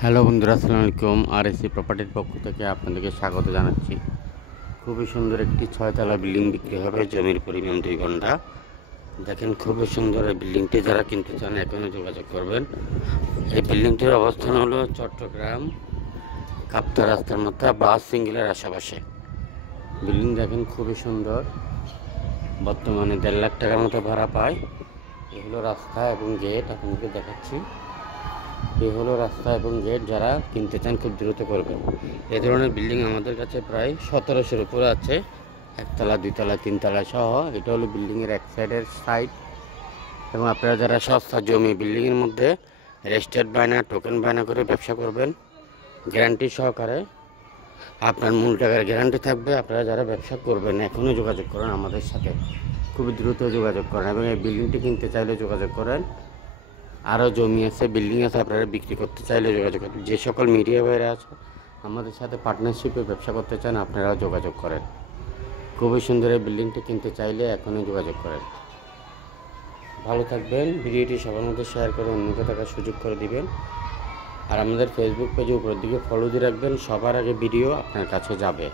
Hello বন্ধুরা, আসসালামু আলাইকুম। আরএসি প্রপার্টির পক্ষ থেকে আপনাদেরকে স্বাগত জানাচ্ছি। খুবই সুন্দর একটি 6 তলা বিল্ডিং বিক্রি হবে, জমির পরিমাণ 2 ঘন্টা। দেখেন, খুবই সুন্দর এই বিল্ডিংটি। যারা কিনতে চান এখনই যোগাযোগ করবেন। এই বিল্ডিংটির অবস্থান হলো চট্টগ্রাম কাপ্তা রাস্তার মধ্যে বাস সিঙ্গেলের আশেপাশে। বিল্ডিং দেখেন খুবই সুন্দর, বর্তমানে 1.5 লাখ টাকার মতো ভাড়া পায়। এগুলো রাস্তা এবং গেট আপনাকে দেখাচ্ছি। এই হলো রাস্তা এবং গেট। যারা কিনতে চান খুব দ্রুত করবেন। এই ধরনের বিল্ডিং আমাদের কাছে প্রায় 1700-এর উপরে আছে, 1 তলা 2 তলা 3 তলা সহ। এটা হলো বিল্ডিংয়ের এক সাইডের সাইড। এবং আপনারা যারা সস্তা জমি বিল্ডিংয়ের মধ্যে রেজিস্টার্ড বায়না টোকেন বায়না করে ব্যবসা করবেন, গ্যারান্টি সহকারে আপনার মূল টাকার গ্যারান্টি থাকবে। আপনারা যারা ব্যবসা করবেন এখনই যোগাযোগ করেন আমাদের সাথে, খুবই দ্রুত যোগাযোগ করেন। এবং এই বিল্ডিংটি কিনতে চাইলে যোগাযোগ করেন। আরও জমি আছে, বিল্ডিং আছে, আপনারা বিক্রি করতে চাইলে যোগাযোগ করেন। যে সকল মিডিয়া ভাইরা আছে আমাদের সাথে পার্টনারশিপে ব্যবসা করতে চান, আপনারাও যোগাযোগ করেন। খুবই সুন্দর এই বিল্ডিংটি কিনতে চাইলে এখনই যোগাযোগ করেন। ভালো থাকবেন। ভিডিওটি সবার মধ্যে শেয়ার করে অন্যকে থাকার সুযোগ করে দিবেন। আর আমাদের ফেসবুক পেজে উপরের দিকে ফলো দিয়ে রাখবেন, সবার আগে ভিডিও আপনার কাছে যাবে।